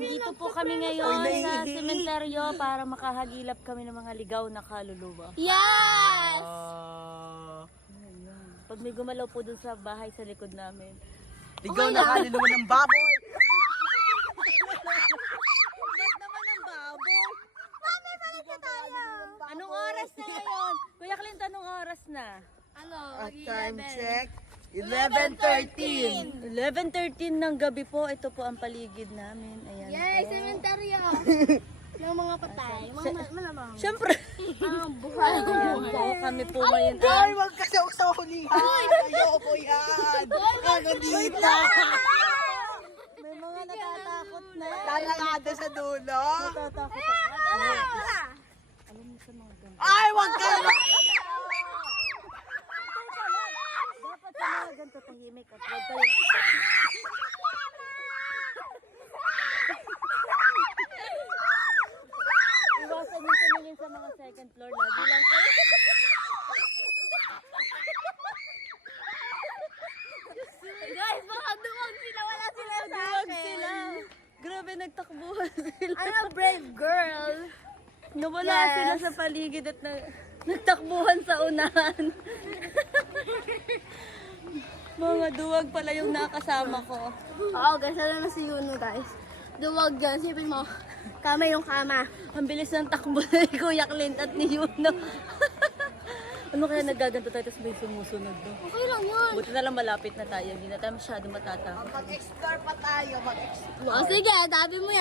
Nandito po kami ngayon sa sementeryo para makahagilap kami ng mga ligaw na kaluluwa. Yes! Pag may gumalaw po dun sa bahay sa likod namin. Ligaw na kaluluwa ng baboy. Ba't naman ang baboy? Mami, balik na tayo! Anong oras na ngayon? Kuya Clint, anong oras na? Ano? Time check. 11:13. 11:13 ng gabi po. Ito po ang paligid namin. Ayan. Yay! Sementeryo! ng mga patay. Mga malamang. Siyempre. Ang buhay. Ayan po, kami po ngayon. Ay, wag kasi ako sa hulihan. Ayoko yan. Ano dito? May mga natatakot na. Talangada sa dulo. Natatakot. Tara! Alam mo sa mga ganito. Ay, wag ka na. Dapat sa mga ganito tahimik at huwag kayo. Iwasan yung tumingin sa mga second floor. Lagi lang kayo. Guys, baka dumag sila. Wala sila sa Huwag akin. sila. Grabe, nagtakbuhan sila. I'm a brave girl. Nawala Yes. sila sa paligid at nagtakbuhan sa unahan. Mga duwag pala yung nakasama ko. Oo, guys. Alam na si Yuno, guys. Duwag yan. Sipin mo. Kama yung kama. Ang bilis ng takbo ni Kuya Clint at ni Yuno. Ano kaya nagaganto tayo tapos may sumusunod do? Okay lang yun. Buti na lang malapit na tayo. Hindi na tayo masyado matatakot. Mag-explore pa tayo. Mag-explore. O, sige. Dabi mo yan.